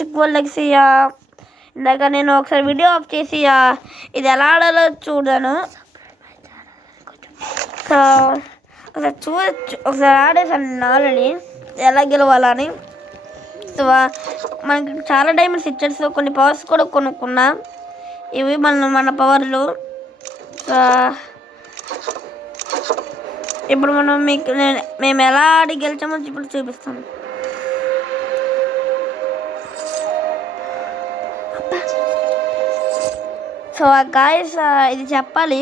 వాళ్ళకి ఇందాక నేను ఒకసారి వీడియో ఆఫ్ చేసి ఇది ఎలా ఆడాలో చూడాను. సో ఒకసారి చూడచ్చు, ఒకసారి ఆడేసాను ఆల్రెడీ ఎలా గెలవాలని. సో మనకి చాలా డైమండ్స్ ఇచ్చాడు. సో కొన్ని పవర్స్ కూడా కొనుక్కున్నా. ఇవి మన పవర్లు. సో ఇప్పుడు మేము ఎలా ఆడి గెలిచామో ఇప్పుడు చూపిస్తాను. సో గాయస్ ఇది చెప్పాలి.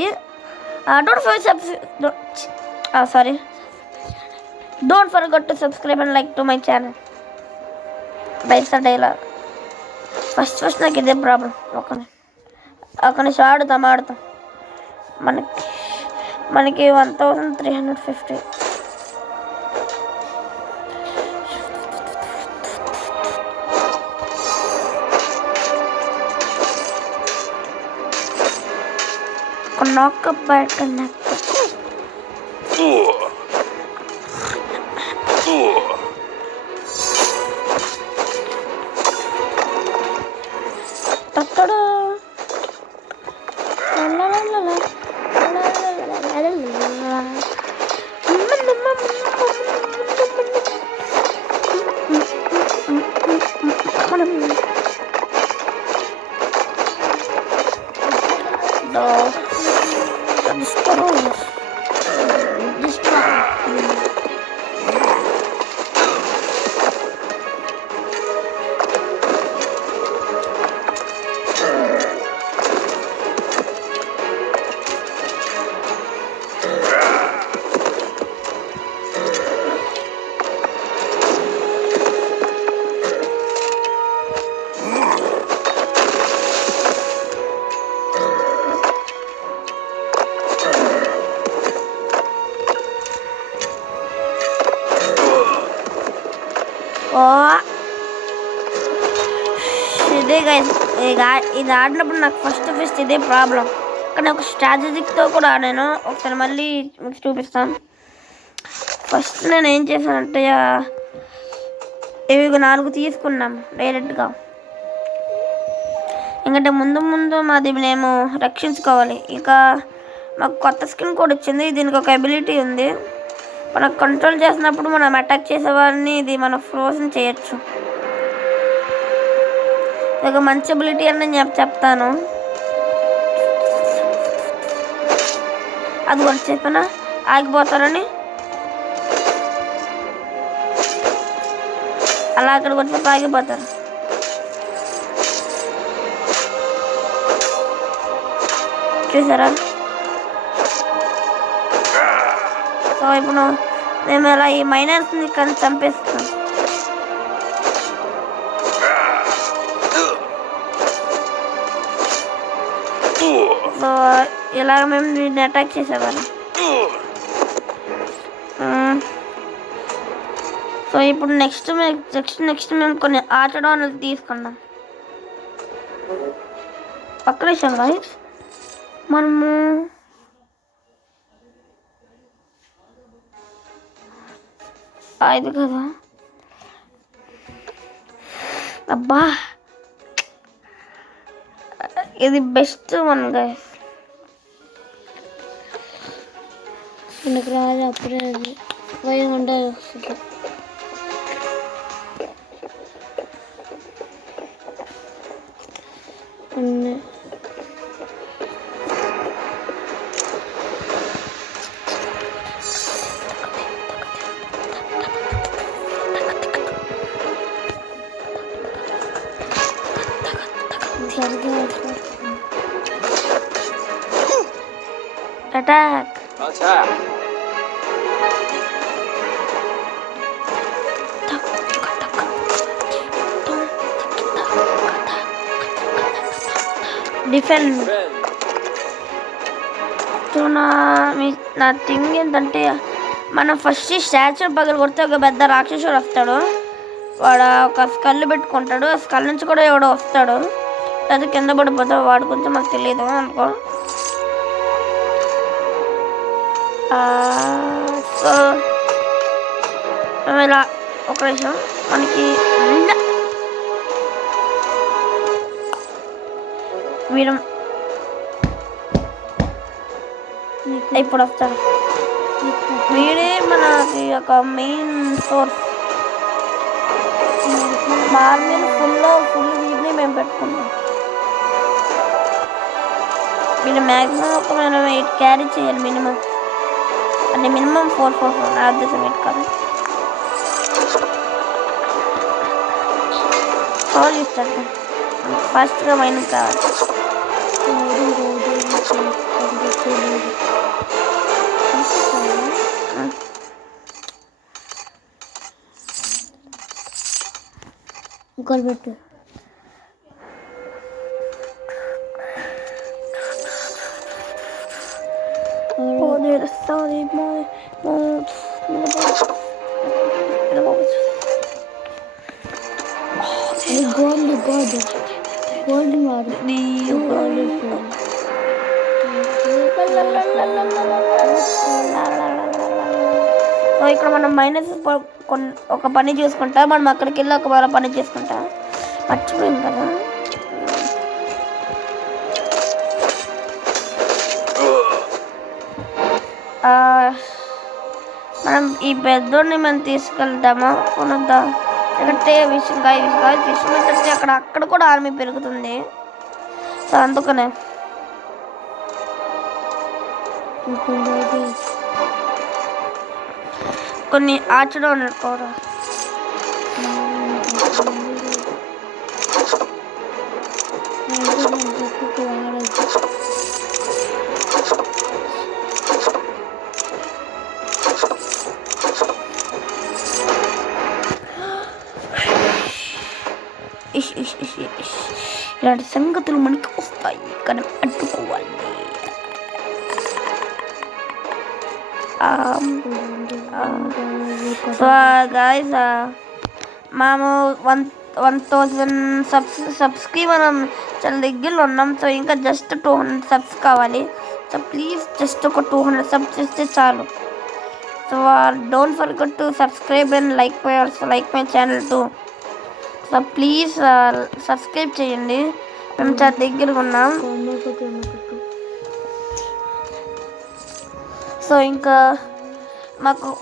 Don't forget to subscribe and like to my channel. Bikes dialogue first నాకు ఇదే ప్రాబ్లం. ఒక నిమిషం ఆడుతాం. మనకి 1350. knock-up bad connect. ఇదే గైస్, ఇది ఆడినప్పుడు నాకు ఫస్ట్ ఇదే ప్రాబ్లం. కానీ ఒక స్ట్రాటజిక్తో కూడా ఆడాను. ఒకసారి మళ్ళీ మీకు చూపిస్తాను. ఫస్ట్ నేను ఏం చేశానంటే ఇవి 4 తీసుకున్నాం డైరెక్ట్గా. ఎందుకంటే ముందు మాది మేము రక్షించుకోవాలి. ఇక మాకు కొత్త స్కిన్ కూడా వచ్చింది. దీనికి ఒక ఎబిలిటీ ఉంది. మనం కంట్రోల్ చేసినప్పుడు మనం అటాక్ చేసేవారిని ఇది మనం ఫ్రోజన్ చేయొచ్చు. ఒక మంచి ఎబిలిటీ అని నేను చెప్తాను. అది కూడా చెప్పిన ఆగిపోతారని అలా అక్కడికి వచ్చి ఆగిపోతారు. చూసారా? సో ఇప్పుడు మేము ఇలా ఈ మైనర్స్ని కానీ చంపేస్తాం. సో ఇలా మేము దీన్ని అటాక్ చేసేవాళ్ళం. సో ఇప్పుడు నెక్స్ట్ మేము కొన్ని ఆటోడాన్లు తీసుకున్నాం. ఒక్క నిమిషం గాయ్స్, మనము ఇది కదా, అబ్బా ఇది బెస్ట్ వన్ గైస్. మనకు రాదు అప్పుడే అది భయం ఉండదు. Attack! Defend. సో నా థింగ్ ఏంటంటే మనం ఫస్ట్ స్టాచ్యూ పగలు కొడితే ఒక పెద్ద రాక్షసుడు వస్తాడు. వాడు ఒక స్కల్ పెట్టుకుంటాడు. ఆ స్కల్ నుంచి కూడా ఎవడో వస్తాడు. అది కింద పడిపోతాడు. వాడు కొంచెం మాకు తెలియదు అనుకో. సో మేము ఇలా ఒక నిమిషం మనకి వీడు ఇప్పుడు వస్తాడు. వీడే మనకి ఒక మెయిన్ సోర్స్. మార్నింగ్ ఫుల్ వీడిని మేము పెట్టుకుంటాం. వీడు మ్యాక్సిమం ఒక మనం 8 క్యారీ చేయాలి మినిమం. అంటే మినిమం 4 నా ఉద్దేశం 8 కాదు. కాల్ ఇస్తాడు ఫస్ట్గా మైనింగ్ కావాలి. ఇంకోటి పెట్టు. గోల్డ్ వాడు సో ఇక్కడ మనం మైనస్ ఒక పని చేసుకుంటా. మనం అక్కడికి వెళ్ళి ఒక పని చేసుకుంటా. మర్చిపోయింది కదా. మనం ఈ పెద్దోడిని మనం తీసుకెళ్తామా కొనద్దా? ఎందుకంటే విషయం ఏంటంటే అక్కడ కూడా ఆర్మీ పెరుగుతుంది. సో అందుకనే కొన్ని ఆర్చడం అనుకోరా. ఇలాంటి సంగతులు మనకి వస్తాయి కానీ అడ్డుకోవాలి. సో గాయస్ మేము 1000 సబ్స్కి మనం చాలా దగ్గరలో ఉన్నాం. సో ఇంకా జస్ట్ 200 సబ్స్ కావాలి. సో ప్లీజ్ జస్ట్ ఒక 200 సబ్స్ చేస్తే చాలు. So don't forget to subscribe and like my channel to. So please subscribe చేయండి. మేము చాలా దగ్గరగా ఉన్నాం. సో ఇంకా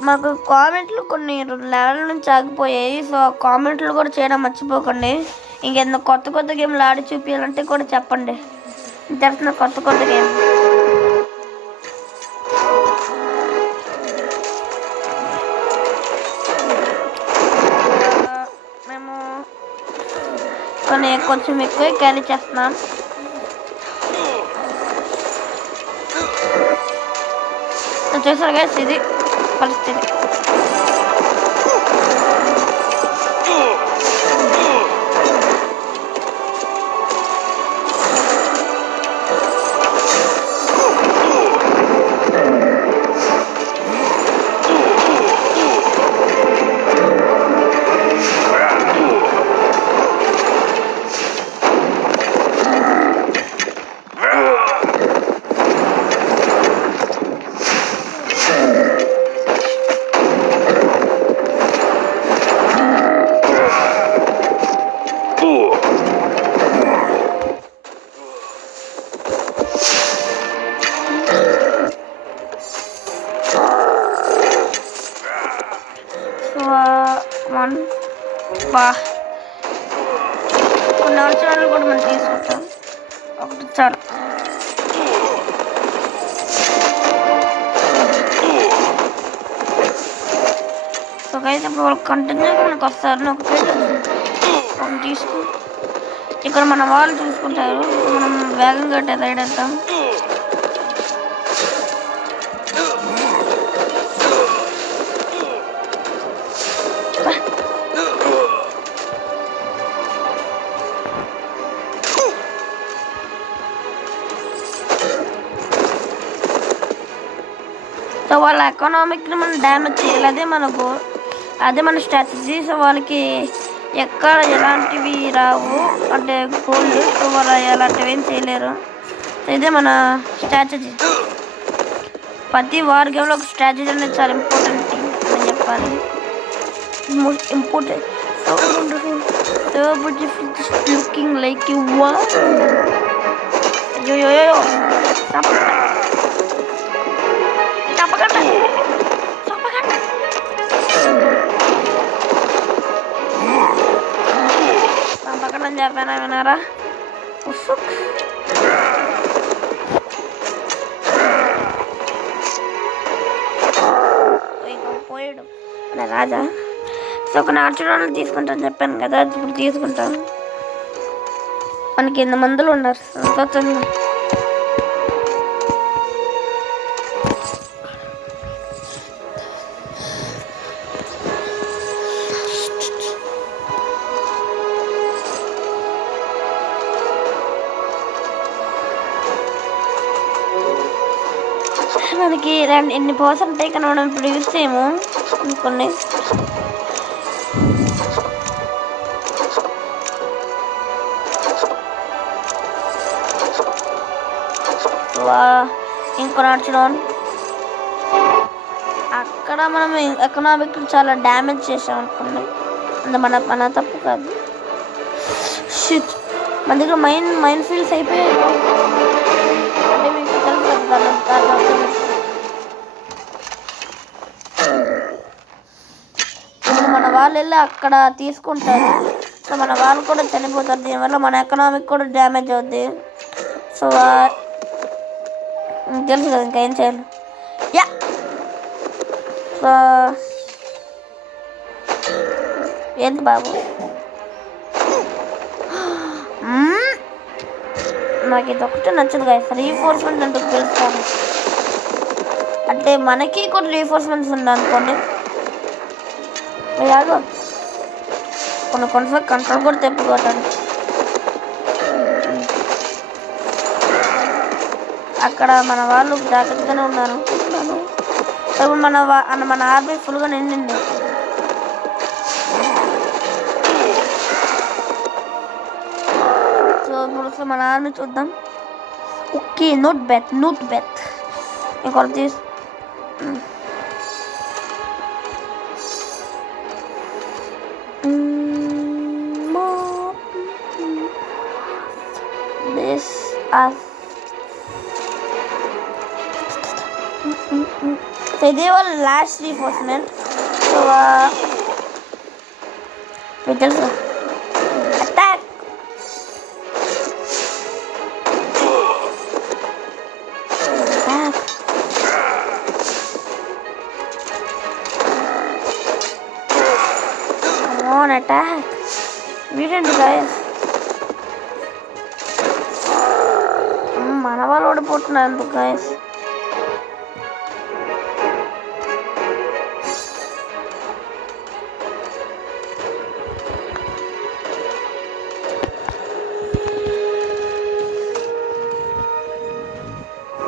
మాకు కామెంట్లు కొన్ని లెవెల్ నుంచి ఆగిపోయాయి. సో కామెంట్లు కూడా చేయడం మర్చిపోకండి. ఇంకేదైనా కొత్త గేమ్లు ఆడి చూపించాలంటే కూడా చెప్పండి. తెలిసిన కొత్త గేమ్. మేము కొంచెం ఎక్కువ క్యారీ చేస్తున్నాం. చూసారు కదా ఇది పరిస్థితి. కొన్ని అవసరాలు కూడా మనం తీసుకుంటాం. ఒకటి చాలు. సో అయితే ఇప్పుడు వాళ్ళు కంటిన్యూగా మనకు వస్తారు. ఒక తీసుకో. ఇక్కడ మన వాళ్ళు చూసుకుంటారు. మనం వేగంగా రైడ్ వెళ్తాం. సో వాళ్ళ ఎకనామిక్ని మనం డ్యామేజ్ చేయాలి. అదే మన స్ట్రాటజీ. సో వాళ్ళకి ఎక్కడ ఎలాంటివి రావు అంటే గోల్డ్. సో వాళ్ళు ఎలాంటివి ఏం చేయలేరు. సో ఇదే మన స్ట్రాటజీ. ప్రతి వార్ గేమ్లో ఒక స్ట్రాటజీ అనేది చాలా ఇంపార్టెంట్ థింగ్ అని చెప్పాలి. Most important. So wonderful. So beautiful. Just looking like you. అయ్యో చంపకండి చంపకండి చంపకండి చంపకండి అని చెప్పానా వినారా ఉసుక్ పోయాడు అలా రాజా. సో ఒక నాచురల్ తీసుకుంటాను చెప్పాను కదా, ఇప్పుడు తీసుకుంటాను. మనకి 8 మందులు ఉన్నారు సంతోషంగా. మనకి ఎన్ని పర్సెంట్ ఉంటాయి కానీ మనం ఇప్పుడు యూజ్ చేయము కొన్ని. ఇంకో నడుచుకోండి. అక్కడ మనం ఎకనామిక్ చాలా డ్యామేజ్ చేసాం అనుకోండి, అంటే మన తప్పు కాదు. షిట్ మన దగ్గర మైన్ ఫీల్డ్స్ అయిపోయాయి. అంటే మీకు తెలుసు కదా మన వాళ్ళు వెళ్ళి అక్కడ తీసుకుంటారు. సో మన వాళ్ళు కూడా చనిపోతారు. దీనివల్ల మన ఎకనామిక్ కూడా డ్యామేజ్ అవుద్ది. సో తెలుసు కదా ఇంకా ఏం చేయాలి. యా సో ఏంటి బాబు నాకు ఇది ఒకటే నచ్చదు కదా, రీఫోర్స్మెంట్ అంటూ తెలుస్తాను. అంటే మనకి కూడా రీఫోర్స్మెంట్స్ ఉందనుకోండి, ఇలాగో కొన్నిసార్లు కంట్రోల్ కూడా తెప్పుకోతాడు. అక్కడ మన వాళ్ళు జాగ్రత్తగానే ఉన్నారు అనుకుంటున్నాను. ఇప్పుడు మన ఆర్మీ ఫుల్గా నిండింది. సో ఇప్పుడు మన ఆర్మీ చూద్దాం. ఓకే నోట్ బ్యాట్ ఇంకొక తీసు So they were last reinforcement. So we just attack. Come on, attack. We didn't guys. మన వాళ్ళు ఓడిపోతున్నారు ఎందుకు guys?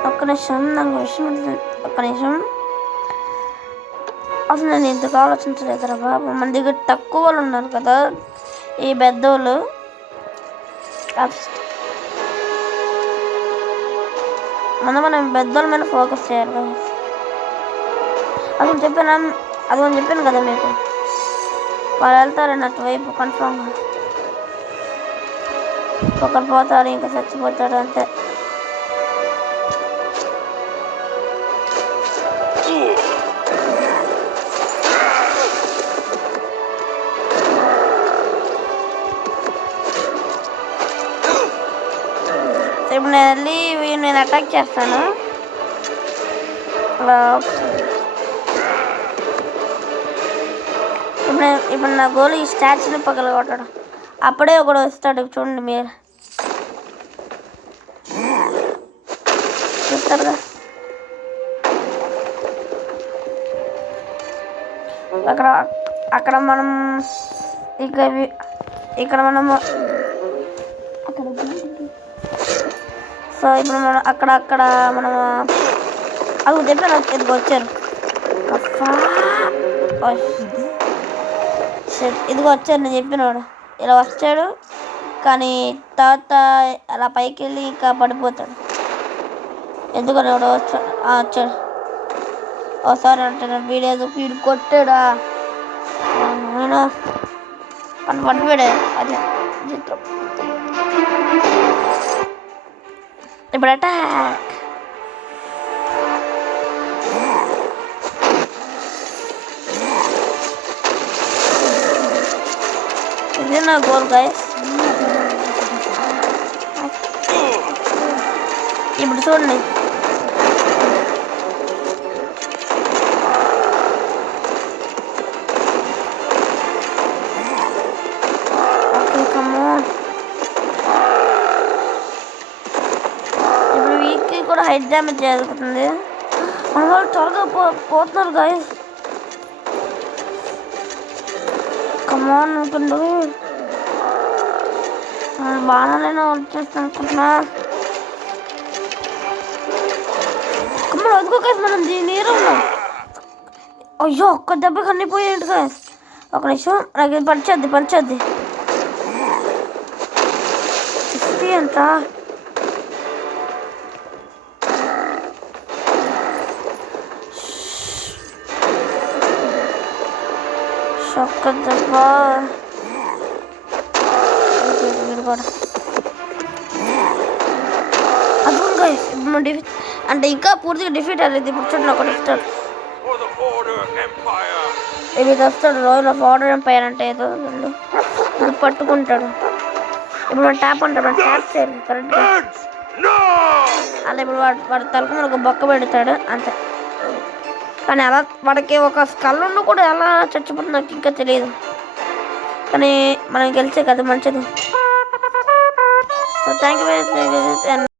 ఒక్క నిమిషం అసలు నేను ఇంతకు ఆలోచించలేదురా బాబు. మన దగ్గర తక్కువ వాళ్ళు ఉన్నారు కదా ఈ పెద్దోళ్ళు. మనం పెద్దోళ్ళ మీద ఫోకస్ చేయాలి కదా. అసలు చెప్పాను కదా మీకు, వాళ్ళు వెళ్తారని అటువైపు కన్ఫామ్గా. ఒకరు పోతారు ఇంకా చచ్చిపోతాడు అంతే. ఇప్పుడు నేను అటాక్ చేస్తాను. ఇప్పుడు నా గోల్ ఈ స్టాచ్యూని పగలగొట్టడం. అప్పుడే ఒకడు వస్తాడు చూడండి, మీరు చూస్తారు కదా. అక్కడ మనం ఇక్కడ మనము సో ఇప్పుడు మనం అక్కడ మనం అది చెప్పాను. ఇదిగో వచ్చారు, ఇదిగో వచ్చారు నేను చెప్పినవాడు. ఇలా వచ్చాడు కానీ తర్వాత అలా పైకి వెళ్ళి ఇంకా పడిపోతాడు. ఎందుకని ఎవడో వచ్చాడు. ఒకసారి అంటే వీడు కొట్టాడా నేను పడిపోయాడు. అదే చిత్రం ఇప్పుడు అటాక్. ఇది నా గోల్ గైస్. ఇప్పుడు చూడండి, ఇప్పుడు వీక్కి కూడా హైట్ డ్యామేజ్ జరుగుతుంది. మన వాళ్ళు త్వరగా పోతున్నారు గైస్. కమాన్ అనుకుంటూ బాణాలైనా వచ్చేస్తా అనుకుంటున్నా. కమాన్ వదుకో గైస్, మనం నీరు ఉన్నాం. అయ్యో ఒక్క దెబ్బకి అన్ని పోయేయండి గైస్. ఒక నిమిషం, నాకు ఇది పంచొద్ది. 60 ఎంత? ఒక్క దెబ్బ అర్థం గైస్. అంటే ఇంకా పూర్తిగా డిఫీట్ అయ్యేది. ఇప్పుడు చూడండి, ఒకటి ఇస్తాడు, ఇది వస్తాడు. రాయల్ ఆఫ్ ఆర్డర్ ఎంపైర్ అంటే ఏదో ఇప్పుడు పట్టుకుంటాడు. ఇప్పుడు మనం ట్యాప్ అంటాడు, మనం ట్యాప్ చేయాలి కరెక్ట్గా. అలా ఇప్పుడు వాడి తలకు మనకు బొక్క పెడతాడు అంతే. కానీ అలా వాడికి ఒక స్కల్ ఉన్న కూడా ఎలా చచ్చిపోతుంది నాకు ఇంకా తెలియదు. కానీ మనం గెలిచే కదా మంచిది. So thank you very much.